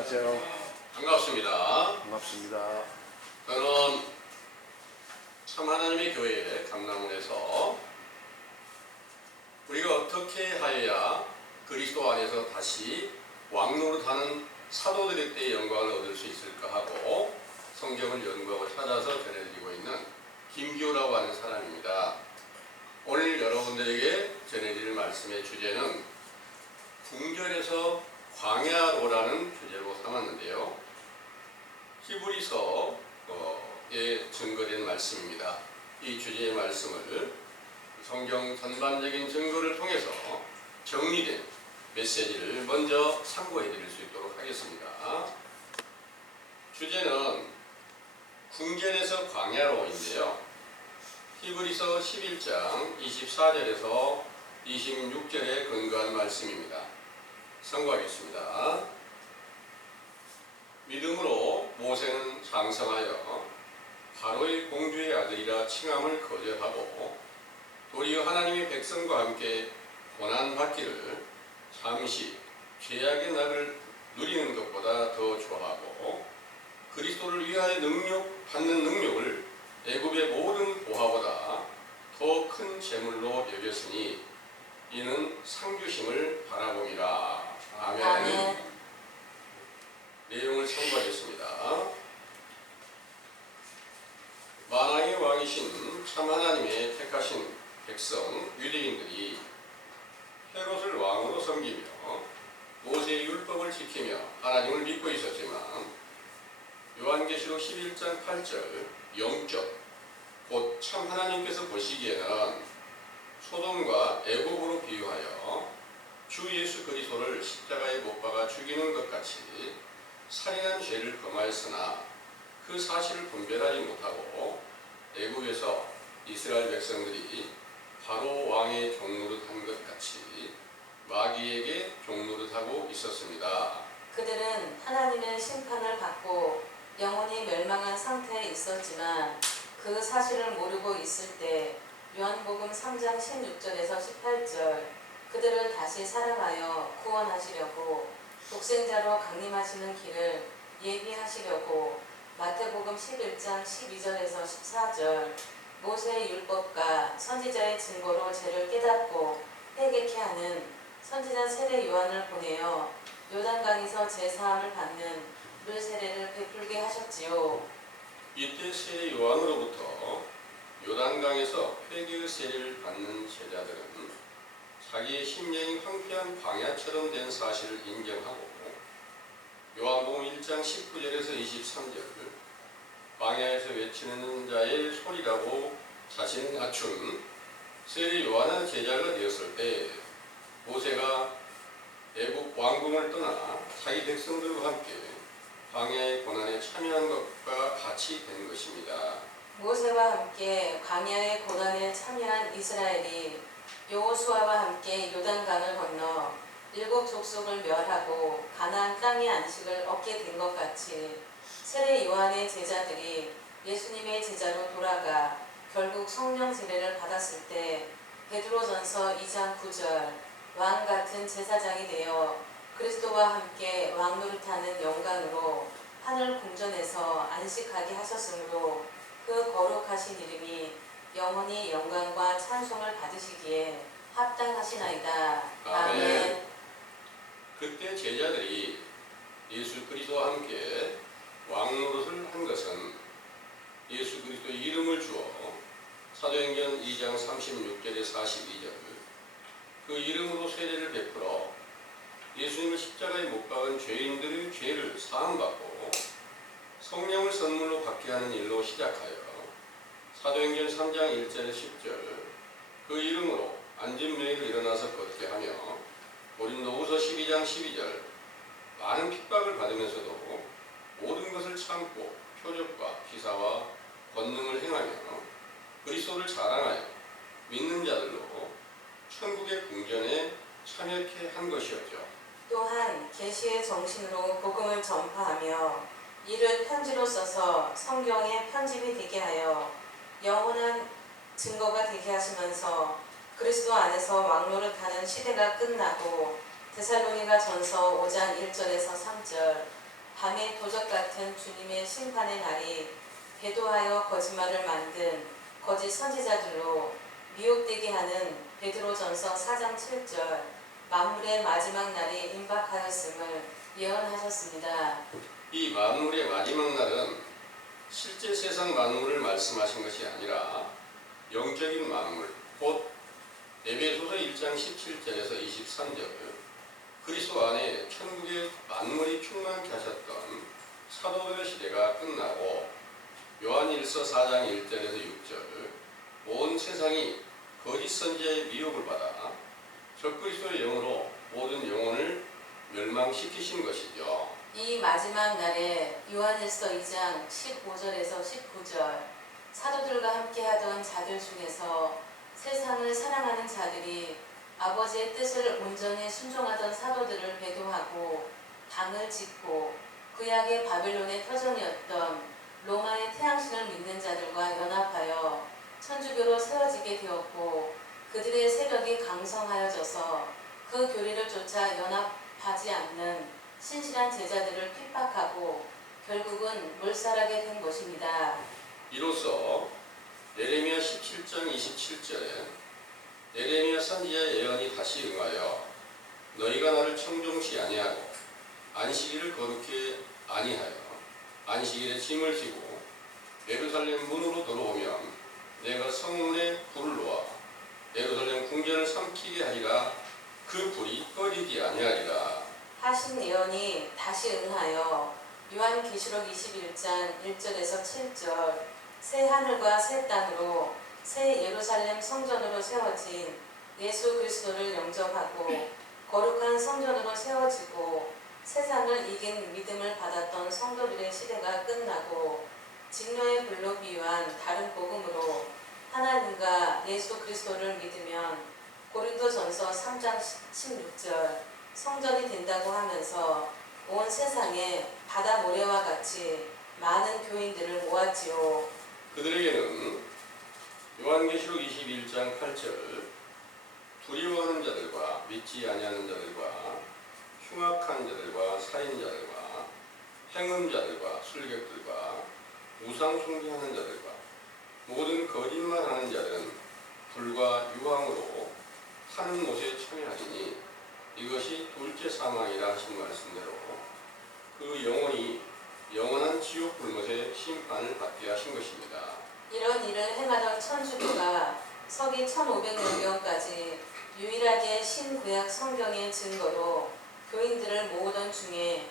안녕하세요. 반갑습니다. 반갑습니다. 저는 참 하나님의 교회 감남원에서 우리가 어떻게 하여야 그리스도 안에서 다시 왕노릇하는 사도들의 때의 영광을 얻을 수 있을까 하고 성경을 연구하고 찾아서 전해드리고 있는 김기호라고 하는 사람입니다. 오늘 여러분들에게 전해드릴 말씀의 주제는 궁전에서 광야로라는 주제로 삼았는데요. 히브리서에 증거된 말씀입니다. 이 주제의 말씀을 성경 전반적인 증거를 통해서 정리된 메시지를 먼저 참고해 드릴 수 있도록 하겠습니다. 주제는 궁전에서 광야로인데요. 히브리서 11장 24절에서 26절에 근거한 말씀입니다. 선고하겠습니다. 믿음으로 모세는 장성하여 바로의 공주의 아들이라 칭함을 거절하고 도리어 하나님의 백성과 함께 고난받기를 잠시 죄악의 날을 누리는 것보다 더 좋아하고 그리스도를 위하여 받는 능력을 애굽의 모든 보화보다 더 큰 재물로 여겼으니 이는 상주심을 바라봄이라. 아멘. 아멘. 내용을 참고하겠습니다. 만왕의 왕이신 참 하나님의 택하신 백성 유대인들이 헤롯을 왕으로 섬기며 모세의 율법을 지키며 하나님을 믿고 있었지만 요한계시록 11장 8절 영적 곧 참 하나님께서 보시기에는 소돔과 애굽으로 비유하여 주 예수 그리스도를 십자가에 못 박아 죽이는 것 같이 살인한 죄를 범하였으나 그 사실을 분별하지 못하고 애굽에서 이스라엘 백성들이 바로 왕의 종노릇한 것 같이 마귀에게 종노릇하고 있었습니다. 그들은 하나님의 심판을 받고 영원히 멸망한 상태에 있었지만 그 사실을 모르고 있을 때 요한복음 3장 16절에서 18절 그들을 다시 사랑하여 구원하시려고 독생자로 강림하시는 길을 예비하시려고 마태복음 11장 12절에서 14절 모세의 율법과 선지자의 증거로 죄를 깨닫고 회개케 하는 선지자 세례 요한을 보내어 요단강에서 제사함을 받는 물 세례를 베풀게 하셨지요. 이때 세례 요한으로부터 요단강에서 회개의 세례를 받는 제자들은 자기의 심령이 황폐한 광야처럼 된 사실을 인정하고 요한복음 1장 19절에서 23절 광야에서 외치는 자의 소리라고 자신을 낮춘 세례 요한의 제자가 되었을 때 모세가 애굽 왕궁을 떠나 자기 백성들과 함께 광야의 고난에 참여한 것과 같이 된 것입니다. 모세와 함께 광야의 고난에 참여한 이스라엘이 여호수아와 함께 요단강을 건너 일곱 족속을 멸하고 가나안 땅의 안식을 얻게 된 것 같이 세례 요한의 제자들이 예수님의 제자로 돌아가 결국 성령 세례를 받았을 때 베드로전서 2장 9절 왕 같은 제사장이 되어 그리스도와 함께 왕노릇하는 영광으로 하늘 궁전에서 안식하게 하셨으므로 그 거룩하신 이름이 영원히 영광과 찬송을 받으시기에 합당하시나이다. 아멘. 그때 제자들이 예수 그리스도와 함께 왕노릇을 한 것은 예수 그리스도의 이름을 주어 사도행전 2장 36절에 42절 그 이름으로 세례를 베풀어 예수님을 십자가에 못 박은 죄인들의 죄를 사함받고 성령을 선물로 받게 하는 일로 시작하여 사도행전 3장 1절에 10절 그 이름으로 안진병이를 일어나서 걷게 하며 고린도후서 12장 12절 많은 핍박을 받으면서도 모든 것을 참고 표적과 기사와 권능을 행하며 그리스도를 자랑하여 믿는 자들로 천국의 궁전에 참여케 한 것이었죠. 또한 계시의 정신으로 복음을 전파하며 이를 편지로 써서 성경의 편집이 되게 하여 영원한 증거가 되게 하시면서 그리스도 안에서 왕노릇하는 시대가 끝나고 데살로니가 전서 5장 1절에서 3절 밤의 도적 같은 주님의 심판의 날이 배도하여 거짓말을 만든 거짓 선지자들로 미혹되게 하는 베드로전서 4장 7절 만물의 마지막 날이 임박하였음을 예언하셨습니다. 이 만물의 마지막 날은 실제 세상 만물을 말씀하신 것이 아니라 영적인 만물, 곧 에베소서 1장 17절에서 23절 그리스도 안에 천국의 만물이 충만케 하셨던 사도의 시대가 끝나고 요한일서 4장 1절에서 6절 온 세상이 거짓 선지자의 미혹을 받아 적그리스도의 영으로 모든 영혼을 멸망시키신 것이죠. 이 마지막 날에 요한일서 2장 15절에서 19절 사도들과 함께하던 자들 중에서 세상을 사랑하는 자들이 아버지의 뜻을 온전히 순종하던 사도들을 배도하고 당을 짓고 구약의 바벨론의 터전이었던 로마의 태양신을 믿는 자들과 연합하여 천주교로 세워지게 되었고 그들의 세력이 강성하여져서 그 교리를 쫓아 연합하지 않는 신실한 제자들을 핍박하고 결국은 몰살하게 된 것입니다. 이로써 예레미야 17장 27절에 예레미야 선지자의 예언이 다시 응하여 너희가 나를 청종치 아니하고 안식일을 거룩히 아니하여 안식일에 짐을 지고 예루살렘 문으로 들어오면 내가 성문에 불을 놓아 예루살렘 궁전을 삼키게 하리라. 그 불이 꺼지지 아니하리라 하신 예언이 다시 응하여 요한계시록 21장 1절에서 7절 새 하늘과 새 땅으로 새 예루살렘 성전으로 세워진 예수 그리스도를 영접하고 거룩한 성전으로 세워지고 세상을 이긴 믿음을 받았던 성도들의 시대가 끝나고 진노의 불로 비유한 다른 복음으로 하나님과 예수 그리스도를 믿으면 고린도전서 3장 16절 성전이 된다고 하면서 온 세상에 바다 모래와 같이 많은 교인들을 모았지요. 그들에게는 요한계시록 21장 8절 두려워하는 자들과 믿지 아니하는 자들과 흉악한 자들과 살인자들과 행음자들과 술객들과 우상 숭배하는 자들과 모든 거짓말하는 자들은 불과 유황으로 타는 못에 참여하리니 이것이 둘째 사망이라 하신 말씀대로 그 영혼이 영원한 지옥 불못의 심판을 받게 하신 것입니다. 이런 일을 행하던 천주교가 서기 1500년경까지 유일하게 신구약 성경의 증거로 교인들을 모으던 중에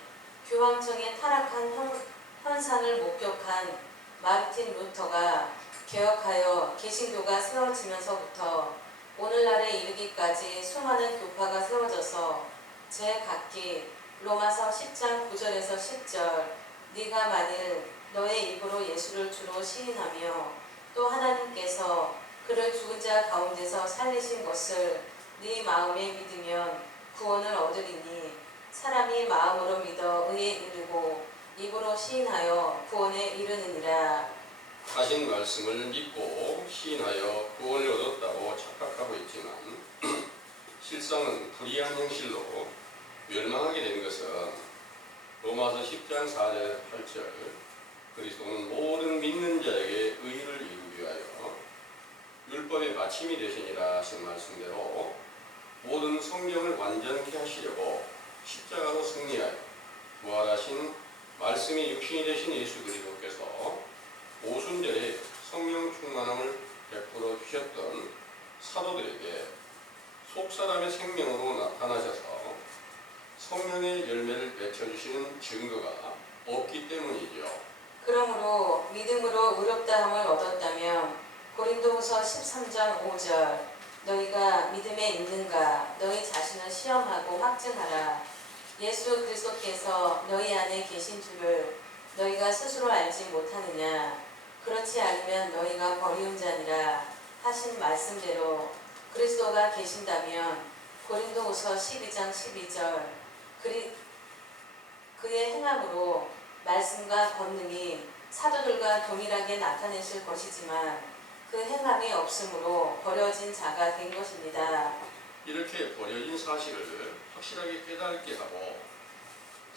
교황청의 타락한 현상을 목격한 마르틴 루터가 개혁하여 개신교가 세워지면서부터 오늘날에 이르기까지 수많은 교파가 세워져서 제각기 로마서 10장 9절에서 10절 네가 만일 너의 입으로 예수를 주로 시인하며 또 하나님께서 그를 죽은 자 가운데서 살리신 것을 네 마음에 믿으면 구원을 얻으리니 사람이 마음으로 믿어 의에 이르고 입으로 시인하여 구원에 이르느니라. 하신 말씀을 믿고 시인하여 구원을 얻었다고 착각하고 있지만 실상은 불의한 행실로 멸망하게 된 것은 로마서 10장 4절 8절 그리스도는 모든 믿는 자에게 의를 이루기 위하여 율법의 마침이 되시니라 하신 말씀대로 모든 성경을 완전케 하시려고 십자가로 승리하여 부활하신 말씀이 육신이 되신 예수 그리스도께서 오순절에 성령 충만함을 베풀어 주셨던 사도들에게 속사람의 생명으로 나타나셔서 성령의 열매를 맺혀주시는 증거가 없기 때문이죠. 그러므로 믿음으로 의롭다함을 얻었다면 고린도후서 13장 5절 너희가 믿음에 있는가 너희 자신을 시험하고 확증하라. 예수 그리스도께서 너희 안에 계신 줄을 너희가 스스로 알지 못하느냐. 그렇지 않으면 너희가 버리운 자니라 하신 말씀대로 그리스도가 계신다면 고린도후서 12장 12절 그의 행함으로 말씀과 권능이 사도들과 동일하게 나타내실 것이지만 그 행함이 없으므로 버려진 자가 된 것입니다. 이렇게 버려진 사실을 확실하게 깨닫게 하고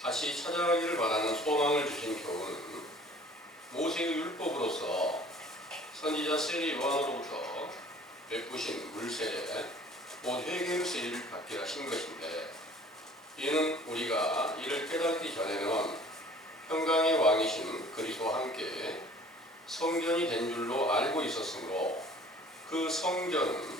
다시 찾아가기를 바라는 소망을 주신 교훈은 모세의 율법으로서 선지자 세례 요한으로부터 베푸신 물세례, 곧 회개의 세례를 받게 하신 것인데, 이는 우리가 이를 깨닫기 전에는 평강의 왕이신 그리스도와 함께 성전이 된 줄로 알고 있었으므로 그 성전은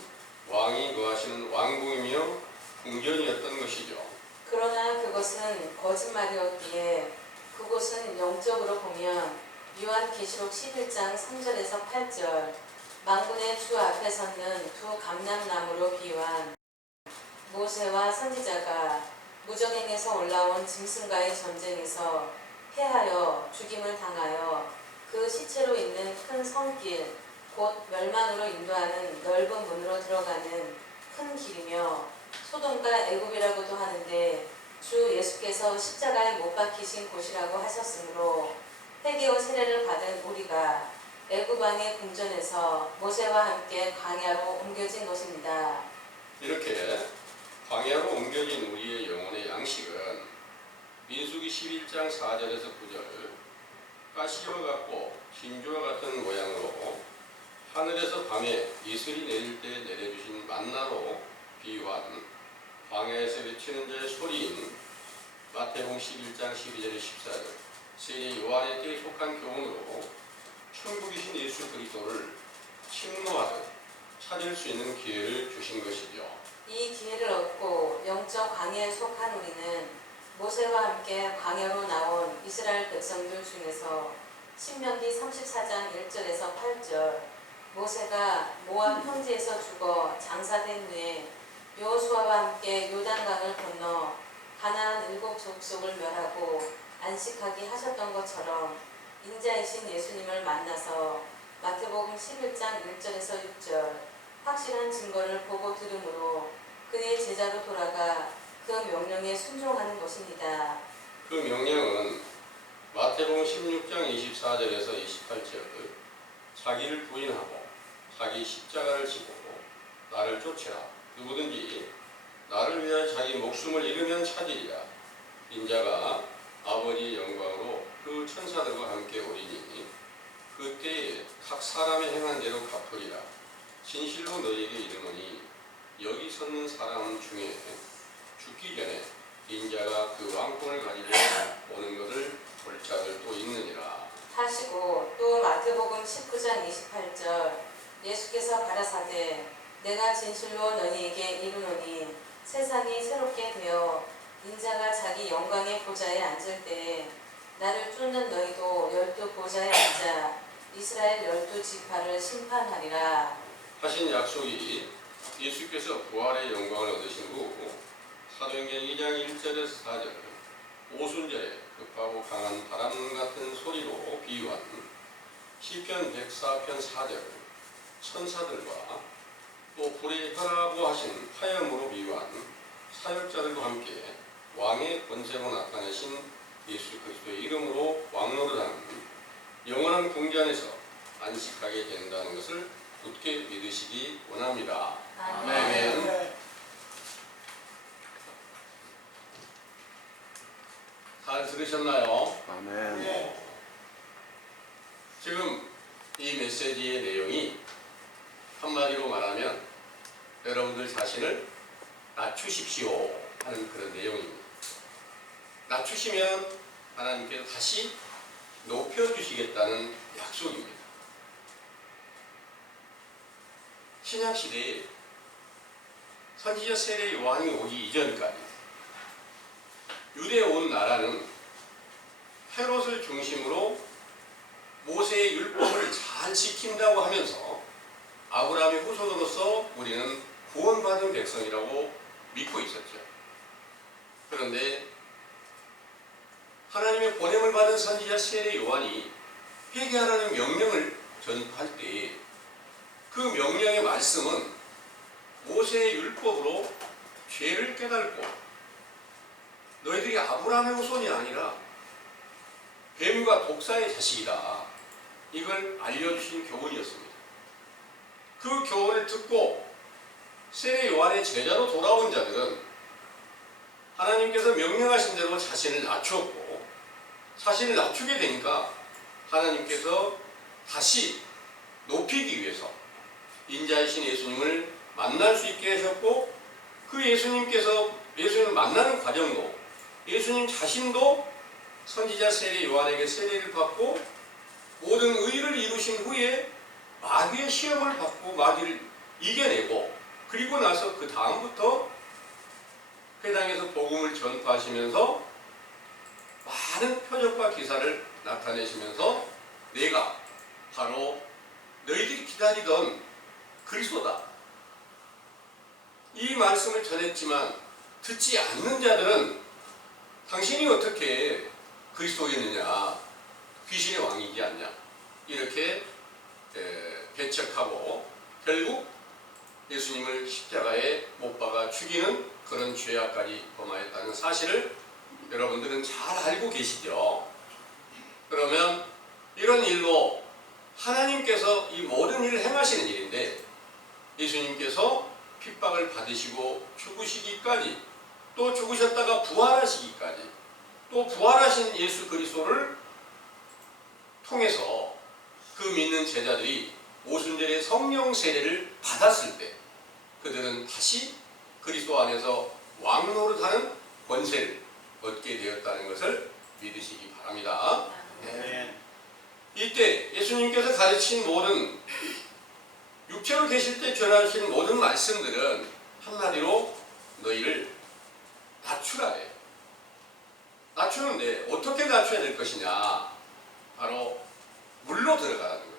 왕이 거하시는 왕궁이며 궁전이었던 것이죠. 그러나 그것은 거짓말이었기에 그곳은 영적으로 보면 요한계시록 11장 3절에서 8절 만군의 주 앞에 섰는 두 감람나무로 비유한 모세와 선지자가 무적행에서 올라온 짐승과의 전쟁에서 패하여 죽임을 당하여 그 시체로 있는 큰 성길 곧 멸망으로 인도하는 넓은 문으로 들어가는 큰 길이며 소돔과 애굽이라고도 하는데 주 예수께서 십자가에 못 박히신 곳이라고 하셨으므로 회개와 세례를 받은 우리가 애굽 왕의 궁전에서 모세와 함께 광야로 옮겨진 것입니다. 이렇게 광야로 옮겨진 우리의 영혼의 양식은 민수기 11장 4절에서 9절 가시와 같고 진주와 같은 모양으로 하늘에서 밤에 이슬이 내릴 때 내려주신 만나로 비유한 광야에서 외치는 자의 소리인 마태복음 11장 12절에 14절 세례 요한의 때에 속한 교훈으로 천국이신 예수 그리스도를 침노하듯 찾을 수 있는 기회를 주신 것이죠. 이 기회를 얻고 영적 광야에 속한 우리는 모세와 함께 광야로 나온 이스라엘 백성들 중에서 신명기 34장 1절에서 8절 모세가 모압 평지에서 죽어 장사된 후에 여호수아와 함께 요단강을 건너 가나안 7 족속을 멸하고 안식하게 하셨던 것처럼 인자이신 예수님을 만나서 마태복음 11장 1절에서 6절 확실한 증거를 보고 들음으로 그의 제자로 돌아가 그 명령에 순종하는 것입니다. 그 명령은 마태복음 16장 24절에서 28절 자기를 부인하고 자기 십자가를 지고 나를 쫓으라. 누구든지 나를 위하여 자기 목숨을 잃으면 찾으리라. 인자가 아버지의 영광으로 그 천사들과 함께 오리니 그때에 각 사람의 행한 대로 갚으리라. 진실로 너희에게 이르노니 여기 섰는 사람 중에 죽기 전에 인자가 그 왕권을 가지고 오는 것을 볼 자들도 있느니라. 하시고 또 마태복음 19장 28절 예수께서 가라사대 내가 진실로 너희에게 이르노니 세상이 새롭게 되어 인자가 자기 영광의 보좌에 앉을 때에 나를 쫓는 너희도 12 보좌에 앉아 이스라엘 12지파를 심판하리라. 하신 약속이 예수께서 부활의 영광을 얻으신 후 사도행전 2장 1절에서 4절 오순절에 급하고 강한 바람 같은 소리로 비유한 시편 104편 4절 천사들과 또 불에 혈하고 하신 화염으로 비유한 사역자들과 함께 왕의 권세로 나타내신 예수 그리스도의 이름으로 왕노릇하는 영원한 궁전에서 안식하게 된다는 것을 굳게 믿으시기 원합니다. 아멘. 잘 들으셨나요? 아멘. 지금 이 메시지의 내용이 한마디로 말하면 여러분들 자신을 낮추십시오 하는 그런 내용입니다. 낮추시면 하나님께서 다시 높여주시겠다는 약속입니다. 신약시대에 선지자 세례 요한이 오기 이전까지 유대에 온 나라는 헤롯을 중심으로 모세의 율법을 잘 지킨다고 하면서 아브라함의 후손으로서 우리는 구원받은 백성이라고 믿고 있었죠. 그런데 하나님의 보냄을 받은 선지자 세례 요한이 회개하라는 명령을 전파할 때에 그 명령의 말씀은 모세의 율법으로 죄를 깨닫고 너희들이 아브라함의 후손이 아니라 뱀과 독사의 자식이다. 이걸 알려주신 교훈이었습니다. 그 교훈을 듣고 세례 요한의 제자로 돌아온 자들은 하나님께서 명령하신 대로 자신을 낮추었고, 자신을 낮추게 되니까 하나님께서 다시 높이기 위해서 인자이신 예수님을 만날 수 있게 하셨고, 그 예수님을 만나는 과정도 예수님 자신도 선지자 세례 요한에게 세례를 받고 모든 의를 이루신 후에 마귀의 시험을 받고 마귀를 이겨내고, 그리고 나서 그 다음부터 회당에서 복음을 전파하시면서 많은 표적과 기사를 나타내시면서 내가 바로 너희들이 기다리던 그리스도다, 이 말씀을 전했지만 듣지 않는 자들은 당신이 어떻게 그리스도였느냐, 귀신의 왕이지 않냐, 이렇게 배척하고 결국 예수님을 십자가에 못 박아 죽이는 그런 죄악까지 범하였다는 사실을 여러분들은 잘 알고 계시죠. 그러면 이런 일로 하나님께서 이 모든 일을 행하시는 일인데, 예수님께서 핍박을 받으시고 죽으시기까지, 또 죽으셨다가 부활하시기까지, 또 부활하신 예수 그리스도를 통해서 그 믿는 제자들이 오순절에 성령 세례를 받았을 때 그들은 다시 그리스도 안에서 왕노릇하는 권세를 얻게 되었다는 것을 믿으시기 바랍니다. 네. 이때 예수님께서 가르친 모든, 육체로 계실 때 전하신 모든 말씀들은 한마디로 너희를 낮추라 해요. 낮추는데 어떻게 낮춰야 될 것이냐, 바로 물로 들어가라는 거예요.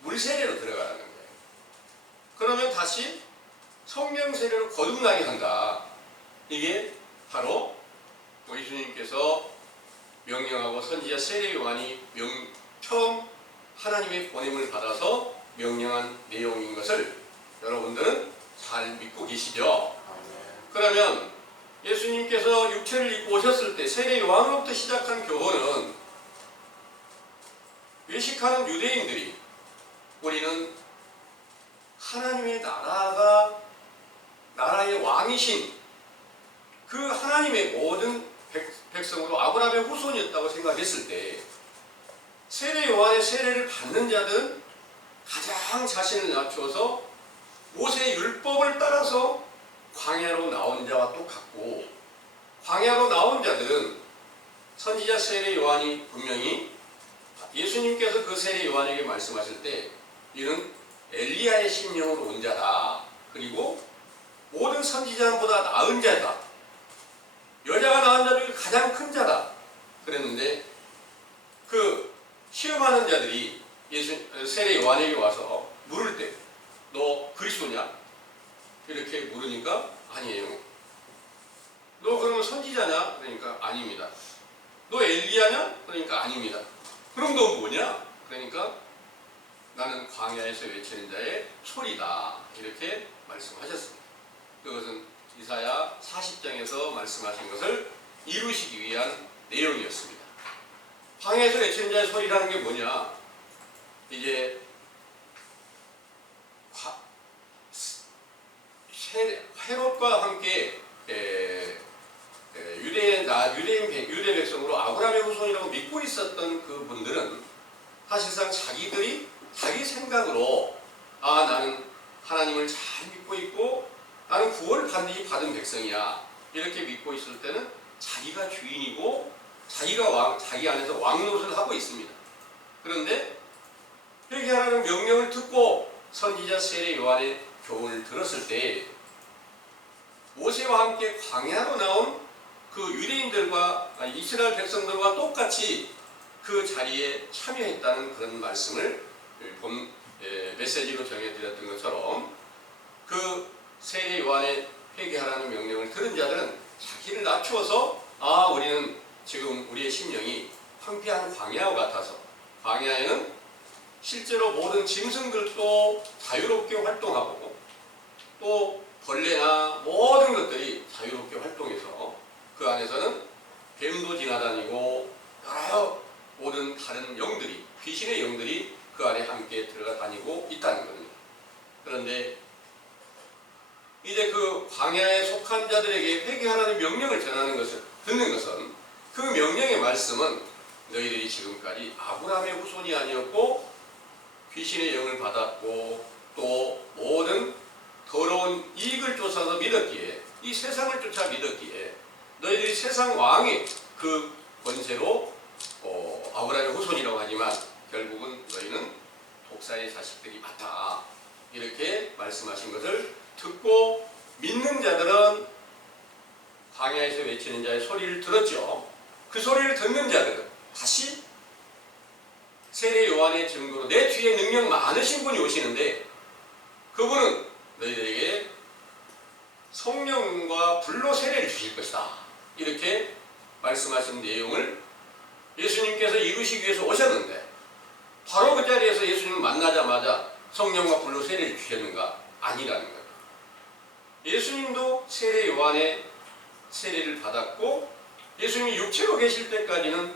물 세례로 들어가라는 거예요. 그러면 다시 성령 세례로 거듭나게 한다. 이게 바로 예수님께서 명령하고 선지자 세례 요한이 처음 하나님의 보냄을 받아서 명령한 내용인 것을 여러분들은 잘 믿고 계시죠? 그러면 예수님께서 육체를 입고 오셨을 때 세례 요한으로부터 시작한 교훈은, 외식하는 유대인들이 우리는 하나님의 나라의 왕이신 그 하나님의 모든 백성으로 아브라함의 후손이었다고 생각했을 때, 세례 요한의 세례를 받는 자들은 가장 자신을 낮춰서 모세의 율법을 따라서 광야로 나온 자와 똑같고, 광야로 나온 자들은 선지자 세례 요한이 분명히 예수님께서 그 세례 요한에게 말씀하실 때 이는 엘리야의 심령으로 온 자다, 그리고 모든 선지자보다 나은 자다, 여자가 낳은 자 중에 가장 큰 자다 그랬는데, 그 시험하는 자들이 세례 요한에게 와서 물을 때 너 그리스도냐? 이렇게 물으니까 아니에요. 너 그러면 선지자냐? 그러니까 아닙니다. 너 엘리야냐? 그러니까 아닙니다. 그럼 너 뭐냐? 그러니까 나는 광야에서 외치는 자의 소리다, 이렇게 말씀하셨습니다. 그것은 이사야 40장에서 말씀하신 것을 이루시기 위한 내용이었습니다. 광야에서 외치는 자의 소리라는 게 뭐냐? 이제 헤롯과 함께 유대 백성으로 아브라함의 후손이라고 믿고 있었던 그 분들은 사실상 자기 생각으로 나는 하나님을 잘 믿고 있고 나는 구원을 반드시 받은 백성이야, 이렇게 믿고 있을 때는 자기가 주인이고 자기 안에서 왕노릇을 하고 있습니다. 그런데 회개하라는 명령을 듣고 선지자 세례 요한의 교훈을 들었을 때 모세와 함께 광야로 나온 그 유대인들과 이스라엘 백성들과 똑같이 그 자리에 참여했다는 그런 말씀을 본 메시지로 정해드렸던 것처럼, 그 세례 요한의 회개하라는 명령을 들은 자들은 자기를 낮추어서 우리는 지금 우리의 심령이 황폐한 광야와 같아서, 광야에는 실제로 모든 짐승들도 자유롭게 활동하고 또 벌레나 모든 것들이 자유롭게 활동해서 그 안에서는 뱀도 지나다니고 여러 모든 다른 영들이, 귀신의 영들이 그 안에 함께 들어가 다니고 있다는 겁니다. 그런데 이제 그 광야에 속한 자들에게 회개하라는 명령을 전하는 것을 듣는 것은 그 명령의 말씀은 너희들이 지금까지 아브라함의 후손이 아니었고 귀신의 영을 받았고 또 모든 더러운 이익을 쫓아서 믿었기에 이 세상을 쫓아 믿었기에 너희들이 세상 왕의 그 권세로 아브라함의 후손이라고 하지만 결국은 너희는 독사의 자식들이 맞다 이렇게 말씀하신 것을 듣고 믿는 자들은 광야에서 외치는 자의 소리를 들었죠. 그 소리를 듣는 자들은 다시 세례 요한의 증거로 내 뒤에 능력 많으신 분이 오시는데 그분은 너희들에게 성령과 불로 세례를 주실 것이다 이렇게 말씀하신 내용을 예수님께서 이루시기 위해서 오셨는데 바로 그 자리에서 예수님을 만나자마자 성령과 불로 세례를 주셨는가? 아니라는 거예요. 예수님도 세례 요한의 세례를 받았고 예수님이 육체로 계실 때까지는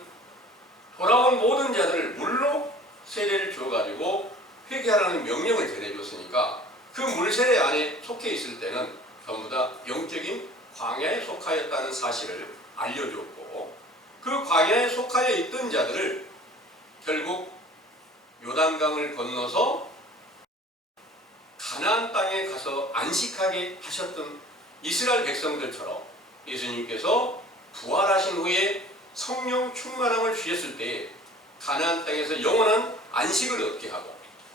돌아온 모든 자들을 물로 세례를 줘가지고 회개하라는 명령을 전해줬으니까 그 물세례 안에 속해 있을 때는 전부 다 영적인 광야에 속하였다는 사실을 알려줬고 그 광야에 속하여 있던 자들을 결국 요단강을 건너서 가나안 땅에 가서 안식하게 하셨던 이스라엘 백성들처럼 예수님께서 부활하신 후에 성령 충만함을 주셨을 때 가나안 땅에서 영원한 안식을 얻게 하고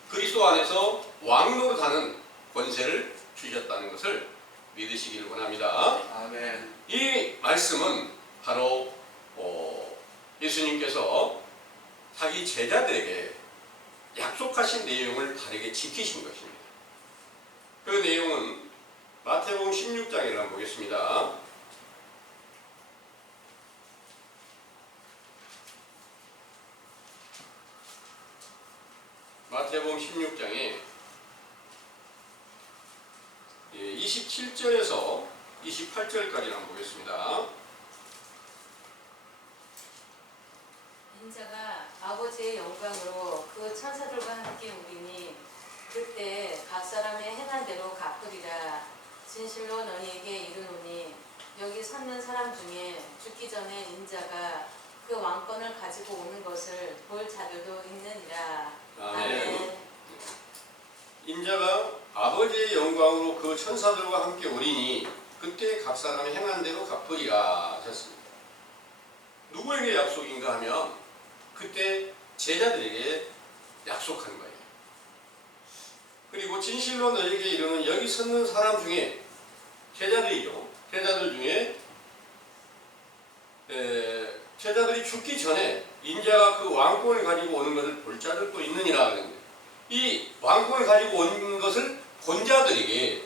그리스도 안에서 왕노릇하는 권세를 주셨다는 것을 믿으시기를 원합니다. 아멘. 이 말씀은 바로 예수님께서 자기 제자들에게 약속하신 내용을 바르게 지키신 것입니다. 그 내용은 마태복음 16장에 한번 보겠습니다. 마태복음 16장에 27절에서 28절까지 한번 보겠습니다. 인자가 아버지의 영광으로 그 천사들과 함께 오리니 그때 각 사람의 행한 대로 갚으리라. 진실로 너희에게 이르노니 여기 섰는 사람 중에 죽기 전에 인자가 그 왕권을 가지고 오는 것을 볼 자들도 있느니라. 아멘. 인자가 아버지의 영광으로 그 천사들과 함께 오리니 그때 각 사람이 행한 대로 갚으리라 하셨습니다. 누구에게 약속인가 하면 그때 제자들에게 약속한 거예요. 그리고 진실로 너에게 이르는 여기 섰는 사람 중에 제자들이죠. 제자들 중에 제자들이 죽기 전에 인자가 그 왕권을 가지고 오는 것을 볼 자들도 있느니라 하는데 이 왕권을 가지고 온 것을 본 자들에게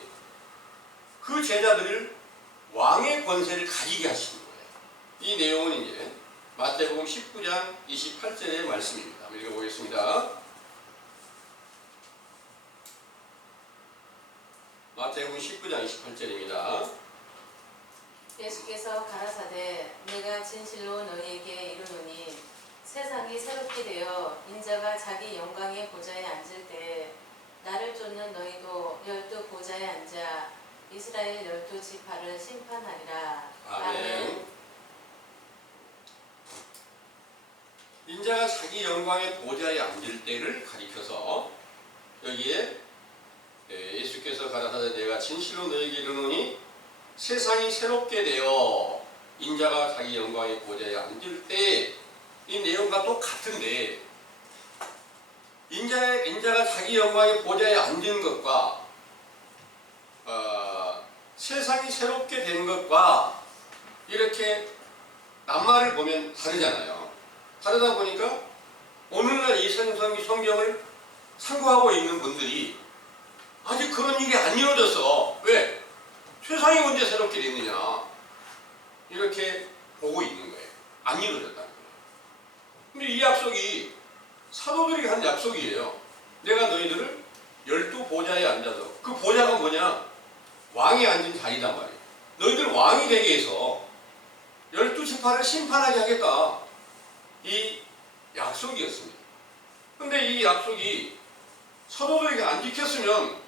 그 제자들을 왕의 권세를 가지게 하시는 거예요. 이 내용은 이제 마태복음 19장 28절의 말씀입니다. 읽어보겠습니다. 마태복음 19장 28절입니다. 예수께서 가라사대 내가 진실로 너희에게 이르노니 세상이 새롭게 되어 인자가 자기 영광의 보좌에 앉을 때 나를 쫓는 너희도 12 보좌에 앉아 이스라엘 12지파를 심판하리라. 아멘. 인자가 자기 영광의 보좌에 앉을 때를 가리켜서 여기에 예수께서 가라사대 내가 진실로 너희에게 이르노니 세상이 새롭게 되어 인자가 자기 영광의 보좌에 앉을 때 이 내용과 똑같은데 인자가 자기 영광의 보좌에 앉은 것과 세상이 새롭게 된 것과 이렇게 낱말을 보면 다르잖아요. 다르다 보니까 오늘날 이 성경을 상고하고 있는 분들이 아직 그런 일이 안 이루어졌어. 왜? 세상이 언제 새롭게 됐느냐. 이렇게 보고 있는 거예요. 안 이루어졌다는 거예요. 근데 이 약속이 사도들이 한 약속이에요. 내가 너희들을 12 보좌에 앉아서 그 보좌가 뭐냐? 왕이 앉은 자리단 말이에요. 너희들 왕이 되게 해서 12지파를 심판하게 하겠다. 이 약속이었습니다. 근데 이 약속이 사도들에게 안 지켰으면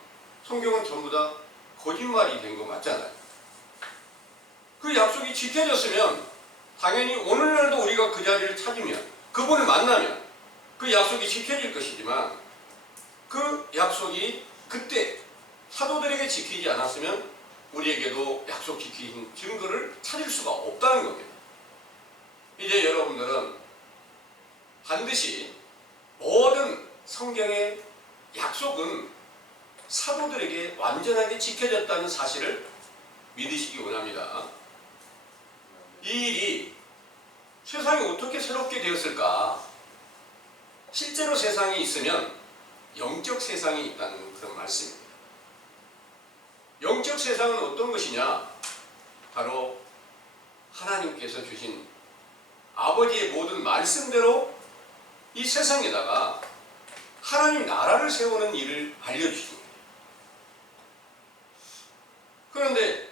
성경은 전부 다 거짓말이 된 거 맞잖아요. 그 약속이 지켜졌으면 당연히 오늘날도 우리가 그 자리를 찾으면 그분을 만나면 그 약속이 지켜질 것이지만 그 약속이 그때 사도들에게 지키지 않았으면 우리에게도 약속 지키신 증거를 찾을 수가 없다는 겁니다. 이제 여러분들은 반드시 모든 성경의 약속은 사도들에게 완전하게 지켜졌다는 사실을 믿으시기 원합니다. 이 일이 세상이 어떻게 새롭게 되었을까? 실제로 세상이 있으면 영적 세상이 있다는 그런 말씀입니다. 영적 세상은 어떤 것이냐? 바로 하나님께서 주신 아버지의 모든 말씀대로 이 세상에다가 하나님 나라를 세우는 일을 알려주신 거예요. 그런데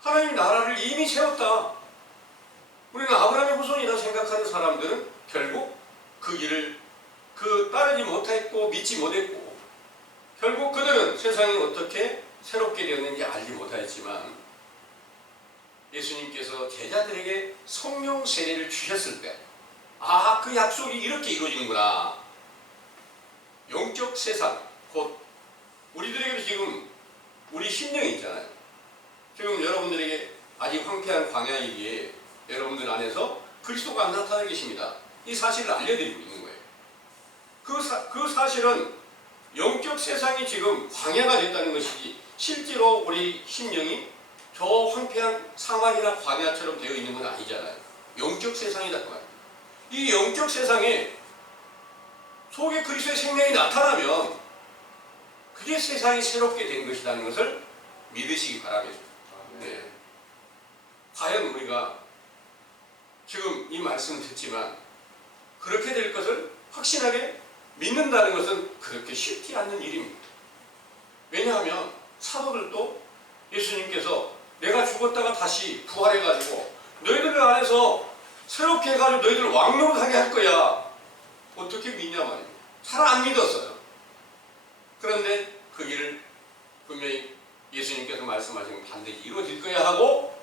하나님 나라를 이미 세웠다. 우리는 아브라함의 후손이라 생각하는 사람들은 결국 그 길을 따르지 못했고 믿지 못했고 결국 그들은 세상이 어떻게 새롭게 되었는지 알지 못하였지만 예수님께서 제자들에게 성령 세례를 주셨을 때 그 약속이 이렇게 이루어지는구나. 영적 세상, 곧 우리들에게도 지금 우리 심령이 있잖아요. 지금 여러분들에게 아직 황폐한 광야이기에 여러분들 안에서 그리스도가 안 나타나 계십니다. 이 사실을 알려드리고 있는 거예요. 그 사실은 영적 세상이 지금 광야가 됐다는 것이지 실제로 우리 심령이 저 황폐한 사막이나 광야처럼 되어 있는 건 아니잖아요. 영적 세상이다 그 말이에요. 이 영적 세상에 속에 그리스도의 생명이 나타나면 그게 세상이 새롭게 된 것이라는 것을 믿으시기 바랍니다. 네. 과연 우리가 지금 이 말씀을 듣지만 그렇게 될 것을 확신하게 믿는다는 것은 그렇게 쉽지 않는 일입니다. 왜냐하면 사도들도 예수님께서 내가 죽었다가 다시 부활해가지고 너희들 안에서 새롭게 해가지고 너희들 왕노릇하게 할 거야. 어떻게 믿냐 말입니다. 잘 안 믿었어요. 그런데 그 일을 분명히 예수님께서 말씀하신 건 반드시 이루어질 거야 하고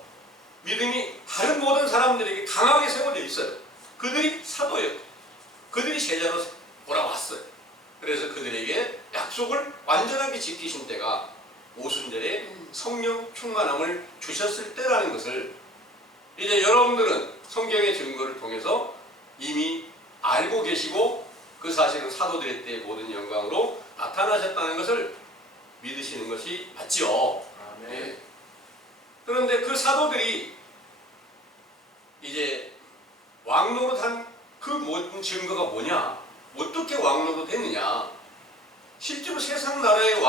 믿음이 다른 모든 사람들에게 강하게 세워져 있어요. 그들이 사도였고 그들이 제자로 돌아왔어요. 그래서 그들에게 약속을 완전하게 지키신 때가 오순절에 성령 충만함을 주셨을 때라는 것을 이제 여러분들은 성경의 증거를 통해서 이미 알고 계시고 그 사실은 사도들의 때의 모든 영광으로 나타나셨다는 것을 믿으시는 것이 맞죠. 네. 그런데 그 사도들이 이제 왕노릇한 그 모든 증거가 뭐냐? 어떻게 왕노릇 했느냐? 실제로 세상 나라의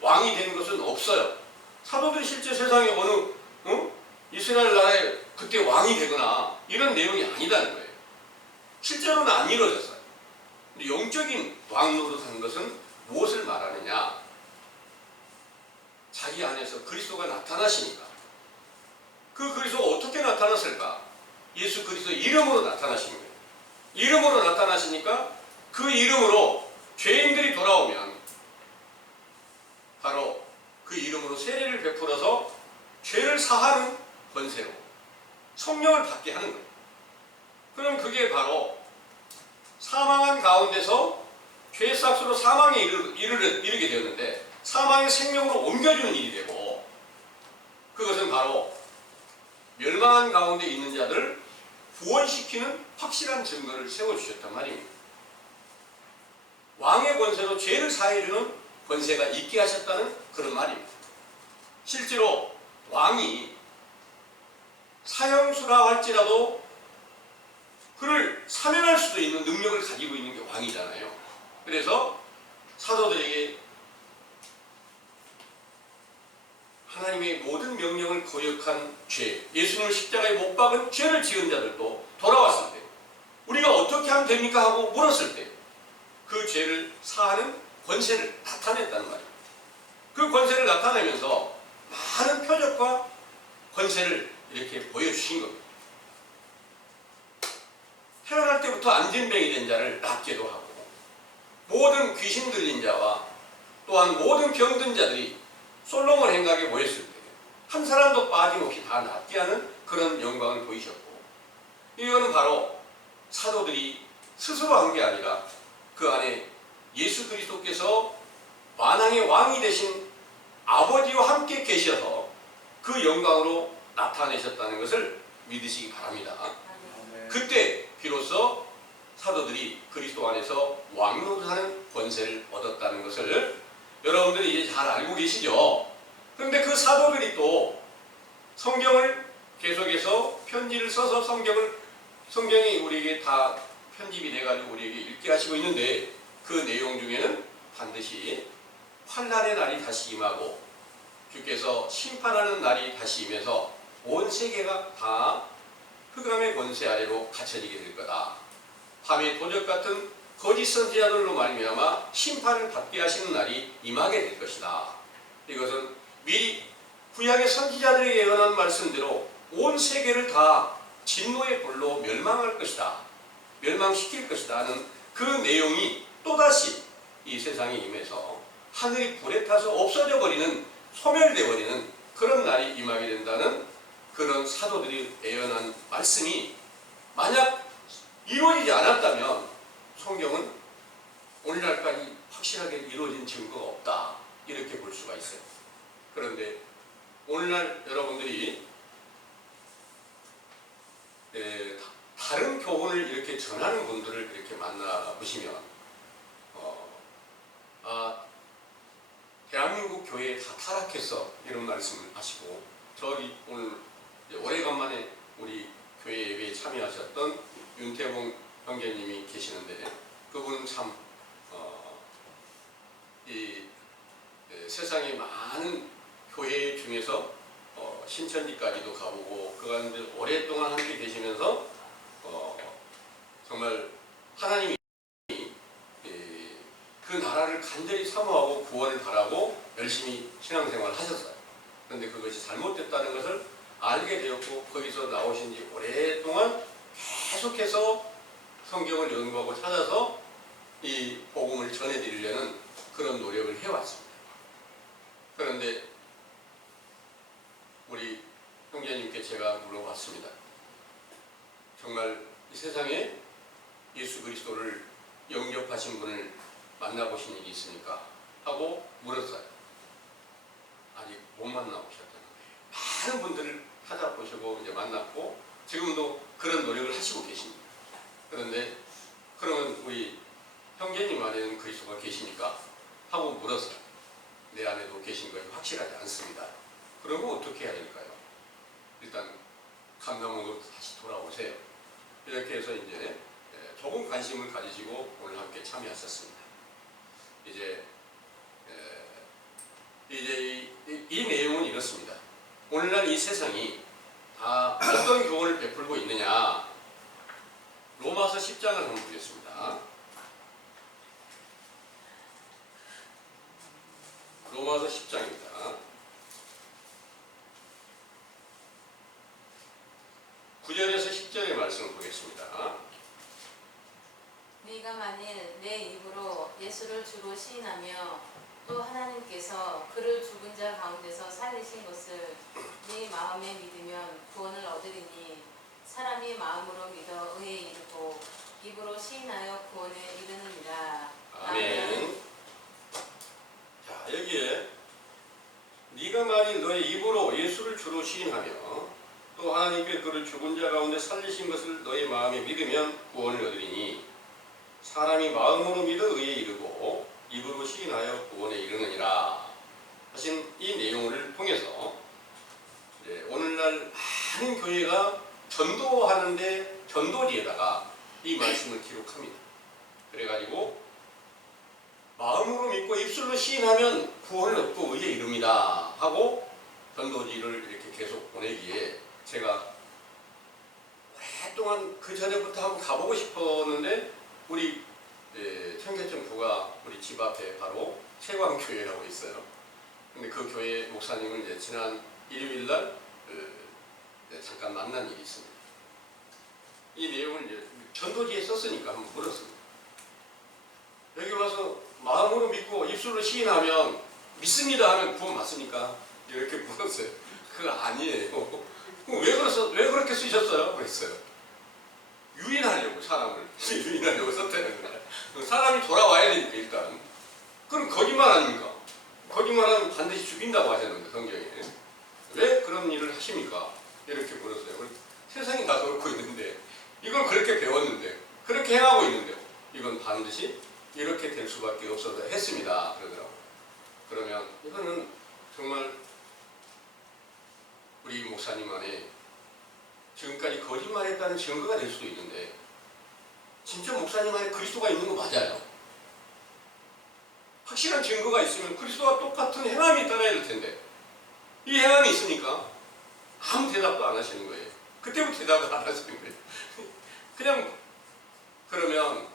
왕이 된 것은 없어요. 사도들이 실제 세상에 어느 이스라엘 나라에 그때 왕이 되거나 이런 내용이 아니다는 거예요. 실제로는 안 이루어졌어요. 근데 영적인 왕노릇한 것은 무엇을 말하느냐? 자기 안에서 그리스도가 나타나시니까. 그 그리스도가 어떻게 나타났을까? 예수 그리스도 이름으로 나타나신 거예요. 이름으로 나타나시니까 그 이름으로 죄인들이 돌아오면 바로 그 이름으로 세례를 베풀어서 죄를 사하는 권세로 성령을 받게 하는 거예요. 그럼 그게 바로 사망한 가운데서 죄의 싹수로 사망에 이르게 되었는데 사망의 생명으로 옮겨주는 일이 되고 그것은 바로 멸망한 가운데 있는 자들을 구원시키는 확실한 증거를 세워주셨단 말입니다. 왕의 권세로 죄를 사해주는 권세가 있게 하셨다는 그런 말입니다. 실제로 왕이 사형수라 할지라도 그를 사면할 수도 있는 능력을 가지고 있는 게 왕이잖아요. 그래서 사도들에게 하나님의 모든 명령을 거역한 죄, 예수님을 십자가에 못 박은 죄를 지은 자들도 돌아왔을 때 우리가 어떻게 하면 됩니까? 하고 물었을 때 그 죄를 사하는 권세를 나타냈다는 말입니다. 그 권세를 나타내면서 많은 표적과 권세를 이렇게 보여주신 겁니다. 태어날 때부터 안진뱅이 된 자를 낫게도 하고 모든 귀신 들린 자와 또한 모든 병든 자들이 솔로몬 행각에 모였을 때 한 사람도 빠짐없이 다 낫게 하는 그런 영광을 보이셨고, 이거는 바로 사도들이 스스로 한 게 아니라 그 안에 예수 그리스도께서 만왕의 왕이 되신 아버지와 함께 계셔서 그 영광으로 나타내셨다는 것을 믿으시기 바랍니다. 그때 비로소 사도들이 그리스도 안에서 왕노릇하는 권세를 얻었다는 것을 여러분들이 이제 잘 알고 계시죠? 그런데 그 사도들이 또 성경을 계속해서 편지를 써서 성경이 우리에게 다 편집이 돼가지고 우리에게 읽게 하시고 있는데, 그 내용 중에는 반드시 환난의 날이 다시 임하고 주께서 심판하는 날이 다시 임해서 온 세계가 다 흑암의 권세 아래로 갇혀지게 될 거다. 밤의 도적 같은 거짓 선지자들로 말미암아 심판을 받게 하시는 날이 임하게 될 것이다. 이것은 미리 구약의 선지자들에게 예언한 말씀대로 온 세계를 다 진노의 불로 멸망할 것이다, 멸망시킬 것이다 하는 그 내용이 또다시 이 세상에 임해서 하늘이 불에 타서 없어져 버리는, 소멸되어 버리는 그런 날이 임하게 된다는 그런 사도들이 예언한 말씀이 만약 이루어지지 않았다면 성경은 오늘날까지 확실하게 이루어진 증거가 없다, 이렇게 볼 수가 있어요. 그런데 오늘날 여러분들이 다른 교훈을 이렇게 전하는 분들을 이렇게 만나보시면 대한민국 교회에 다 타락했어, 이런 말씀을 하시고, 저기 오늘 오래간만에 우리 교회 예배에 참여하셨던 윤태봉 형제님이 계시는데, 그분은 참 세상에 많은 교회 중에서 신천지까지도 가보고 그 가운데 오랫동안 함께 계시면서 정말 하나님이 그 나라를 간절히 사모하고 구원을 바라고 열심히 신앙생활을 하셨어요. 그런데 그것이 잘못됐다는 것을 알게 되었고, 거기서 나오신 지 오랫동안 계속해서 성경을 연구하고 찾아서 이 복음을 전해드리려는 그런 노력을 해왔습니다. 그런데 우리 형제님께 제가 물어봤습니다. 정말 이 세상에 예수 그리스도를 영접하신 분을 만나보신 일이 있습니까? 하고 물었어요. 아직 못 만나보셨다는 거예요. 많은 분들을 찾아보시고 이제 만났고 지금도 그런 노력을 하시고 계십니다. 그런데 그러면 우리 형제님 안에는 그리스도가 계십니까? 하고 물었어요. 내 안에도 계신 것이 확실하지 않습니다. 그러면 어떻게 해야 될까요? 일단 감남원으로 다시 돌아오세요. 이렇게 해서 이제 조금 관심을 가지시고 오늘 함께 참여하셨습니다. 이제 이 내용은 이렇습니다. 오늘날 이 세상이 다 어떤 교훈을 베풀고 있느냐? 로마서 10장을 한번 보겠습니다. 로마서 10장입니다. 9절에서 10절의 말씀을 보겠습니다. 네가 만일 내 입으로 예수를 주로 시인하며 또 하나님께서 그를 죽은 자 가운데서 살리신 것을 네 마음에 믿으면 구원을 얻으리니 사람이 마음으로 믿어 의에 이르고 입으로 시인하여 구원에 이르느니라. 아멘. 자, 여기에 네가 만일 너의 입으로 예수를 주로 시인하며 또 하나님께 그를 죽은 자 가운데 살리신 것을 너의 마음에 믿으면 구원을 얻으리니 사람이 마음으로 믿어 의에 이르고 입으로 시인하여 구원에 이르느니라 하신 이 내용을 통해서 오늘날 많은 교회가 전도하는데 전도지에다가 이 말씀을 기록합니다. 그래가지고 마음으로 믿고 입술로 시인하면 구원을 얻고 의에 이릅니다 하고 전도지를 이렇게 계속 보내기에 제가 오랫동안 그 전에부터 한번 가보고 싶었는데 우리 청계천구가 우리 집 앞에 바로 세광교회라고 있어요. 근데 그 교회 목사님을 이제 지난 일요일날 잠깐 만난 일이 있습니다. 이 내용을 이제 전도지에 썼으니까 한번 물었습니다. 여기 와서 마음으로 믿고 입술로 시인하면 믿습니다 하면 구원 받습니까? 이렇게 물었어요. 그거 아니에요. 왜 그렇게 쓰셨어요? 그랬어요. 유인하려고, 사람을. 유인하려고 썼다는 거야. 사람이 돌아와야 되니까, 일단. 그럼 거짓말 아닙니까? 거짓말하면 반드시 죽인다고 하셨는데, 성경에. 왜 그런 일을 하십니까? 이렇게 물었어요. 세상이 다 그렇고 있는데, 이걸 그렇게 배웠는데, 그렇게 행하고 있는데, 이건 반드시 이렇게 될 수밖에 없어서 했습니다. 그러더라고요. 그러면 이거는 정말 우리 목사님 안에 지금까지 거짓말했다는 증거가 될 수도 있는데, 진짜 목사님 안에 그리스도가 있는 거 맞아요. 확실한 증거가 있으면 그리스도와 똑같은 행함이 따라야 될 텐데, 이 행함이 있으니까 아무 대답도 안 하시는 거예요. 그때부터 대답을 안 하시는 거예요. 그냥. 그러면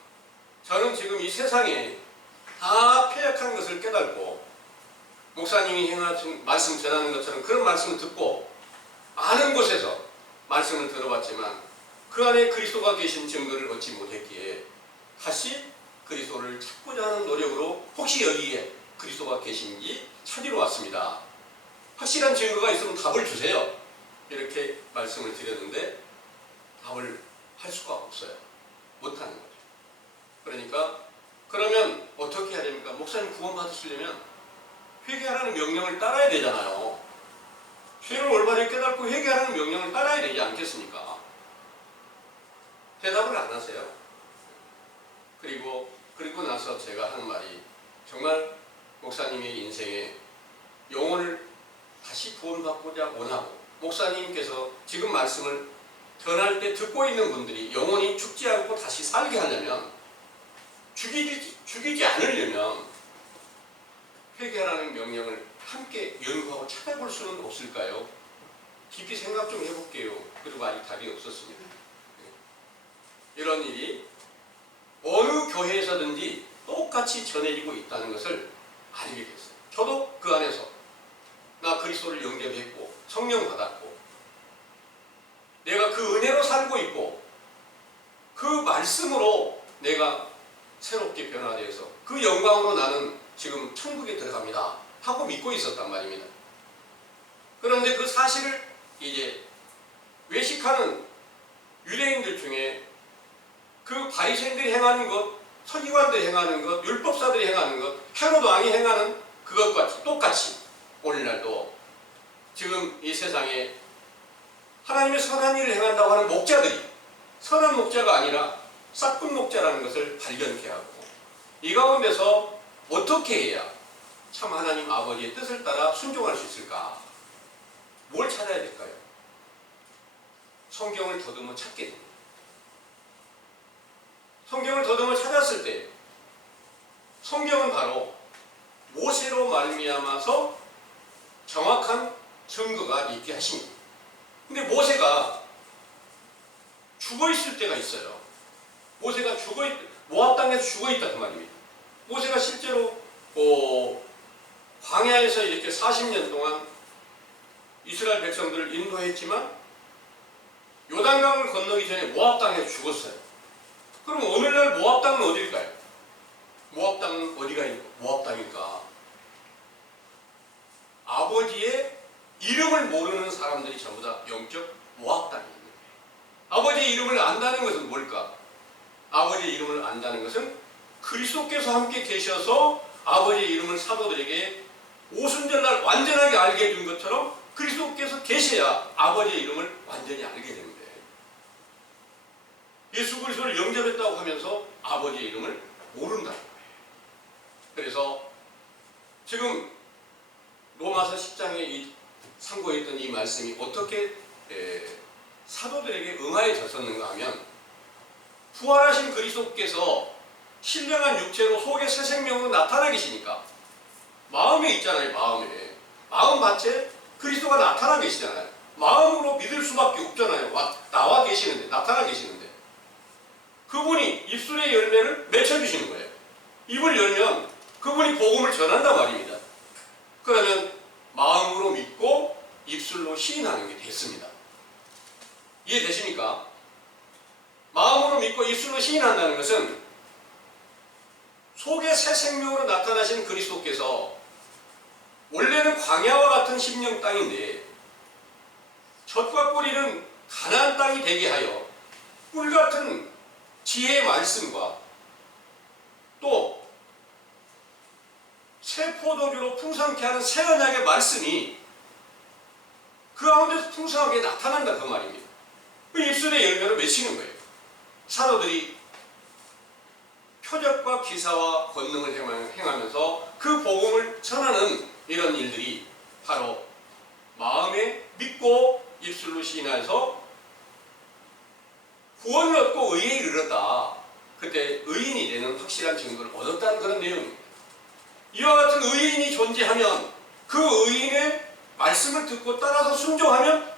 저는 지금 이 세상에 다 폐역한 것을 깨닫고, 목사님이 행하신 말씀 전하는 것처럼 그런 말씀을 듣고 아는 곳에서 말씀을 들어봤지만 그 안에 그리스도가 계신 증거를 얻지 못했기에 다시 그리스도를 찾고자 하는 노력으로 혹시 여기에 그리스도가 계신지 찾으러 왔습니다. 확실한 증거가 있으면 답을 주세요. 이렇게 말씀을 드렸는데 답을 할 수가 없어요. 못하는 거죠. 그러니까 그러면 어떻게 해야 됩니까? 목사님 구원 받으시려면 회개하라는 명령을 따라야 되잖아요. 죄를 올바르게 깨닫고 회개하라는 명령을 따라야 되지 않겠습니까? 대답을 안 하세요. 그리고 나서 제가 하는 말이, 정말 목사님의 인생에 영혼을 다시 구원받고자 원하고, 목사님께서 지금 말씀을 전할 때 듣고 있는 분들이 영혼이 죽지 않고 다시 살게 하려면, 죽이지 않으려면 회개하라는 명령을 함께 연구하고 찾아볼 수는 없을까요? 깊이 생각 좀 해볼게요. 그리고 아직 답이 없었습니다. 이런 일이 어느 교회에서든지 똑같이 전해지고 있다는 것을 알게 됐어요. 저도 그 안에서 나 그리스도를 영접했고 성령 받았고 내가 그 은혜로 살고 있고 그 말씀으로 내가 새롭게 변화되어서 그 영광으로 나는 지금 천국에 들어갑니다 하고 믿고 있었단 말입니다. 그런데 그 사실을 이제 외식하는 유대인들 중에 그 바리새인들이 행하는 것, 서기관들이 행하는 것, 율법사들이 행하는 것, 헤롯 왕이 행하는 그것과 똑같이 오늘날도 지금 이 세상에 하나님의 선한 일을 행한다고 하는 목자들이 선한 목자가 아니라 싹군 목자라는 것을 발견케 하고, 이 가운데서 어떻게 해야 참 하나님 아버지의 뜻을 따라 순종할 수 있을까? 뭘 찾아야 될까요? 성경을 더듬어 찾게 됩니다. 성경을 더듬어 찾았을 때 성경은 바로 모세로 말미암아서 정확한 증거가 있게 하십니다. 근데 모세가 죽어 있을 때가 있어요. 모세가 모압 땅에서 죽어 있다 그 말입니다. 모세가 실제로 광야에서 이렇게 40년 동안 이스라엘 백성들을 인도했지만 요단강을 건너기 전에 모압 땅에서 죽었어요. 그럼 오늘날 모압 땅은 어딜까요? 모압 땅은 어디가 모압 땅일까? 아버지의 이름을 모르는 사람들이 전부 다 영적 모압 땅입니다. 아버지의 이름을 안다는 것은 뭘까? 아버지의 이름을 안다는 것은 그리스도께서 함께 계셔서 아버지의 이름을 사도들에게 오순절날 완전하게 알게 해준 것처럼 그리스도께서 계셔야 아버지의 이름을 완전히 알게 됩니다. 예수 그리스도를 영접했다고 하면서 아버지의 이름을 모른다는 거예요. 그래서 지금 로마서 10장에 상고했던 이 말씀이 어떻게 사도들에게 응하여졌었는가 하면, 부활하신 그리스도께서 신령한 육체로 속의 새 생명으로 나타나 계시니까 마음에 있잖아요. 마음밭에 그리스도가 나타나 계시잖아요. 마음으로 믿을 수밖에 없잖아요. 나와 계시는데, 나타나 계시는데 그분이 입술의 열매를 맺혀주시는 거예요. 입을 열면 그분이 복음을 전한단 말입니다. 그러면 마음으로 믿고 입술로 시인하는 게 됐습니다. 이해되십니까? 마음으로 믿고 입술로 시인한다는 것은 속에 새 생명으로 나타나신 그리스도께서 원래는 광야와 같은 심령 땅인데 젖과 뿌리는 가나안 땅이 되게 하여 꿀같은 지혜의 말씀과 또 새 포도주로 풍성케 하는 새 언약의 말씀이 그 가운데서 풍성하게 나타난다 그 말입니다. 그 입술의 열매로 맺히는 거예요. 사도들이 표적과 기사와 권능을 행하면서 그 복음을 전하는 이런 일들이 바로 마음에 믿고 입술로 시인해서 구원을 얻고 의에 이르렀다. 그때 의인이 되는 확실한 증거를 얻었다는 그런 내용입니다. 이와 같은 의인이 존재하면 그 의인의 말씀을 듣고 따라서 순종하면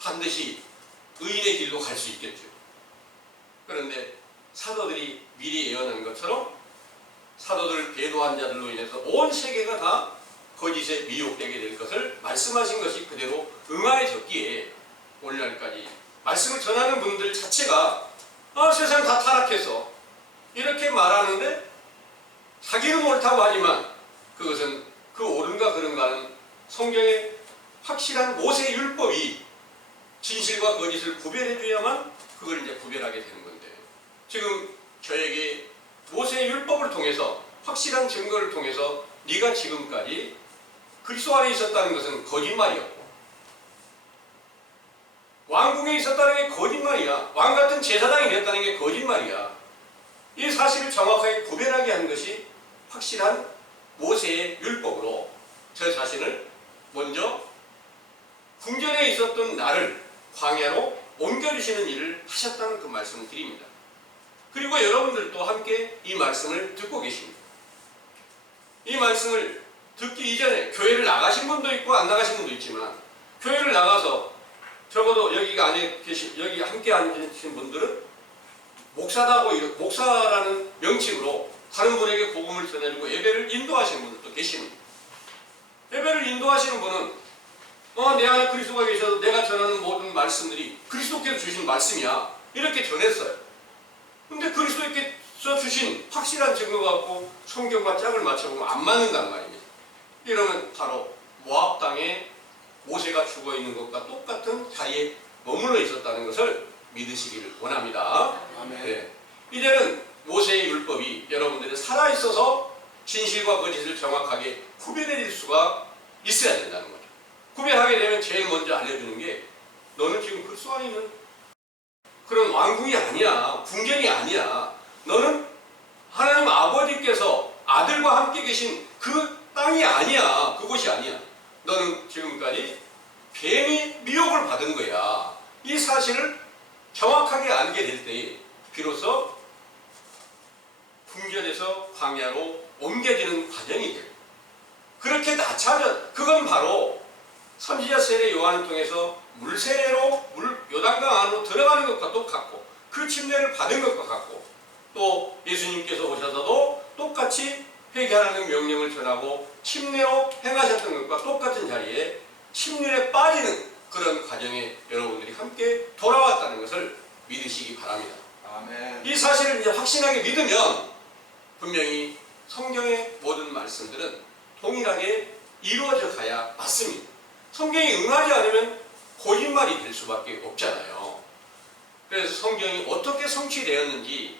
반드시 의인의 길로 갈 수 있겠죠. 그런데 사도들이 미리 예언한 것처럼 사도들 배도한 자들로 인해서 온 세계가 다 거짓에 미혹되게 될 것을 말씀하신 것이 그대로 응하여졌기에 오늘날까지 말씀을 전하는 분들 자체가 세상 다 타락해서 이렇게 말하는데 자기는 옳다고 하지만 그것은 그 옳은가 그른가는 성경의 확실한 모세 율법이 진실과 거짓을 구별해 줘야만 그걸 이제 구별하게 되는 건데, 지금 저에게 모세 율법을 통해서 확실한 증거를 통해서 네가 지금까지 그리스도 안에 있었다는 것은 거짓말이었고 왕궁에 있었다는 게 거짓말이야. 왕 같은 제사장이 됐다는 게 거짓말이야. 이 사실을 정확하게 구별하게 하는 것이 확실한 모세의 율법으로 저 자신을 먼저 궁전에 있었던 나를 광야로 옮겨주시는 일을 하셨다는 그 말씀을 드립니다. 그리고 여러분들도 함께 이 말씀을 듣고 계십니다. 이 말씀을 듣기 이전에 교회를 나가신 분도 있고 안 나가신 분도 있지만, 교회를 나가서 적어도 여기 함께 앉으신 분들은 목사다고 목사라는 명칭으로 다른 분에게 복음을 전해주고 예배를 인도하시는 분들도 계십니다. 예배를 인도하시는 분은 내 안에 그리스도가 계셔서 내가 전하는 모든 말씀들이 그리스도께서 주신 말씀이야 이렇게 전했어요. 근데 그리스도께서 주신 확실한 증거가 없고 성경과 짝을 맞춰보면 안 맞는단 말입니다. 이러면 바로 모압 땅에 모세가 죽어 있는 것과 똑같은 자리에 머물러 있었다는 것을 믿으시기를 원합니다. 아멘. 네. 이제는 모세의 율법이 여러분들이 살아있어서 진실과 거짓을 정확하게 구별해낼 수가 있어야 된다는 거죠. 구별하게 되면 제일 먼저 알려주는 게, 너는 지금 그리스도 안에 있는 그런 왕궁이 아니야. 궁전이 아니야. 너는 하나님 아버지께서 아들과 함께 계신 그 땅이 아니야. 그곳이 아니야. 너는 지금까지 뱀이 미혹을 받은 거야. 이 사실을 정확하게 알게 될 때에 비로소 궁전에서 광야로 옮겨지는 과정이 돼요. 그렇게 낮춰져, 그건 바로 선지자 세례 요한을 통해서 물 세례로 요단강 안으로 들어가는 것과 똑같고, 그 침례를 받은 것과 같고, 또 예수님께서 오셔서도 똑같이 회개하라는 명령을 전하고 침례로 행하셨던 것과 똑같은 자리에 침륜에 빠지는 그런 과정에 여러분들이 함께 돌아왔다는 것을 믿으시기 바랍니다. 아멘. 이 사실을 이제 확신하게 믿으면 분명히 성경의 모든 말씀들은 동일하게 이루어져 가야 맞습니다. 성경이 응하지 않으면 거짓말이 될 수밖에 없잖아요. 그래서 성경이 어떻게 성취되었는지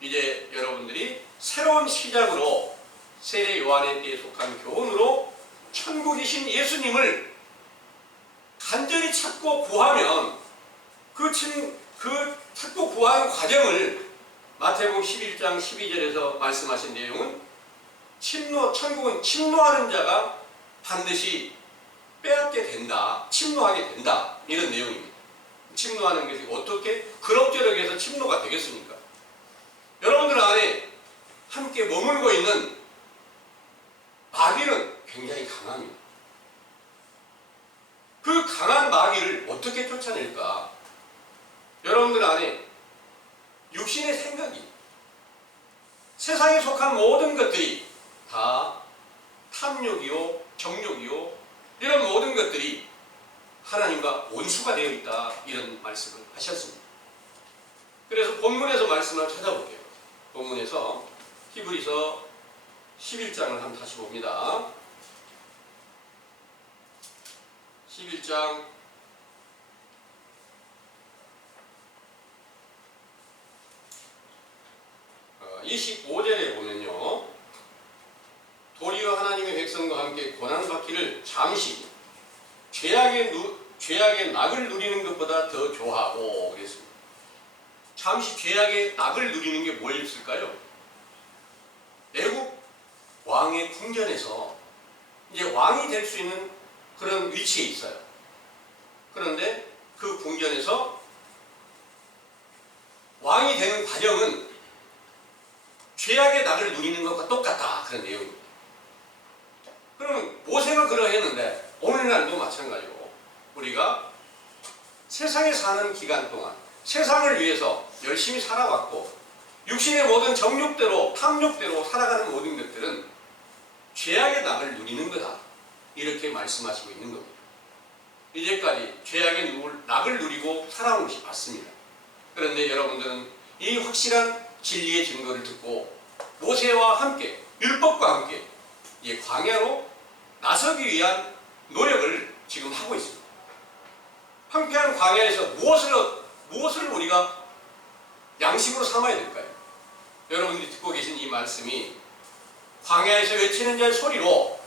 이제 여러분들이 새로운 시작으로 세례 요한의 때에 속한 교훈으로 천국이신 예수님을 간절히 찾고 구하면 그 찾고 구하는 과정을 마태복음 11장 12절에서 말씀하신 내용은 천국은 침노하는 자가 반드시 빼앗게 된다, 침노하게 된다, 이런 내용입니다. 침노하는 것이 어떻게 그럭저럭해서 침노가 되겠습니까? 여러분들 안에 함께 머물고 있는 마귀는 굉장히 강합니다. 그 강한 마귀를 어떻게 쫓아낼까? 여러분들 안에 육신의 생각이, 세상에 속한 모든 것들이 다 탐욕이요, 정욕이요, 이런 모든 것들이 하나님과 원수가 되어 있다, 이런 말씀을 하셨습니다. 그래서 본문에서 말씀을 찾아볼게요. 본문에서 히브리서 11장을 한번 다시 봅니다. 11장 25절에 보면요. 도리어 하나님의 백성과 함께 고난받기를 잠시 죄악의 낙을 누리는 것보다 더 좋아하고 그랬습니다. 잠시 죄악의 낙을 누리는 게 뭐였을까요? 애국 왕의 궁전에서 이제 왕이 될 수 있는 그런 위치에 있어요. 그런데 그 궁전에서 왕이 되는 과정은 죄악의 낙을 누리는 것과 똑같다. 그런 내용입니다. 그러면 모세가 그러했는데 오늘날도 마찬가지로 우리가 세상에 사는 기간 동안 세상을 위해서 열심히 살아왔고 육신의 모든 정욕대로 탐욕대로 살아가는 모든 것들은 죄악의 낙을 누리는 거다. 이렇게 말씀하시고 있는 겁니다. 이제까지 죄악의 낙을 누리고 살아온 것이 맞습니다. 그런데 여러분들은 이 확실한 진리의 증거를 듣고 모세와 함께 율법과 함께 이제 광야로 나서기 위한 노력을 지금 하고 있습니다. 황폐한 광야에서 무엇을 우리가 양식으로 삼아야 될까요? 여러분들이 듣고 계신 이 말씀이 광야에서 외치는 자의 소리로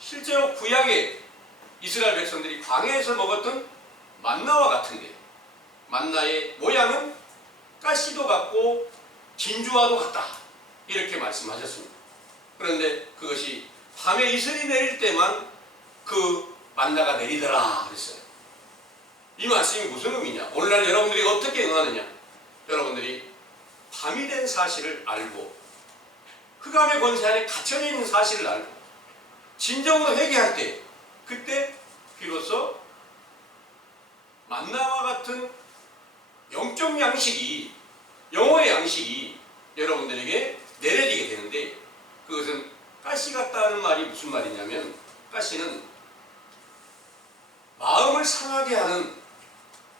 실제로 구약의 이스라엘 백성들이 광야에서 먹었던 만나와 같은데 만나의 모양은 가시도 같고 진주와도 같다. 이렇게 말씀하셨습니다. 그런데 그것이 밤에 이슬이 내릴 때만 그 만나가 내리더라 그랬어요. 이 말씀이 무슨 의미냐? 오늘날 여러분들이 어떻게 응하느냐? 여러분들이 밤이 된 사실을 알고 흑암의 권세 안에 갇혀져 있는 사실을 알고 진정으로 회개할 때 그때 비로소 만나와 같은 영적 양식이 영혼의 양식이 여러분들에게 내려지게 되는데 그것은 가시 같다는 말이 무슨 말이냐면 가시는 마음을 상하게 하는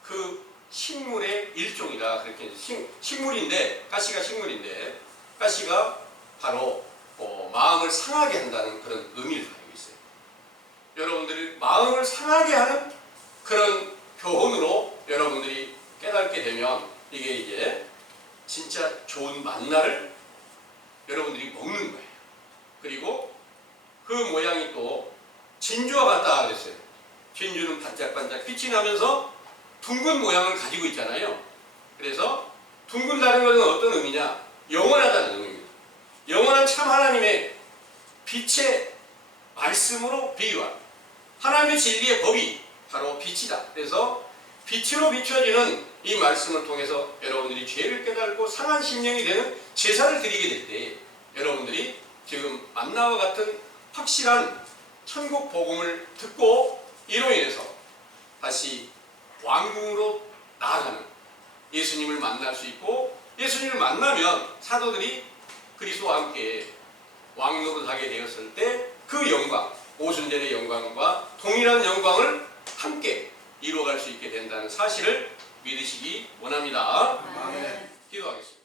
그 식물의 일종이다. 그렇게 식물인데 가시가 식물인데 가시가 바로 마음을 상하게 한다는 그런 의미를 가지고 있어요. 여러분들이 마음을 상하게 하는 그런 교훈으로 여러분들이 깨닫게 되면 이게 이제 진짜 좋은 만나를 여러분들이 먹는 거예요. 그리고 그 모양이 또 진주와 같다 그랬어요. 진주는 반짝반짝 빛이 나면서 둥근 모양을 가지고 있잖아요. 그래서 둥근다는 것은 어떤 의미냐? 영원하다는 의미입니다. 영원한 참 하나님의 빛의 말씀으로 비유한 하나님의 진리의 법이 바로 빛이다. 그래서 빛으로 비춰지는 이 말씀을 통해서 여러분들이 죄를 깨닫고 상한 심령이 되는 제사를 드리게 될 때 여러분들이 지금 만나와 같은 확실한 천국 복음을 듣고 이로 인해서 다시 왕궁으로 나아가는 예수님을 만날 수 있고 예수님을 만나면 사도들이 그리스도와 함께 왕노릇하게 되었을 때 그 영광, 오순절의 영광과 동일한 영광을 함께 이루어갈 수 있게 된다는 사실을 믿으시기 원합니다. 아멘. 기도하겠습니다.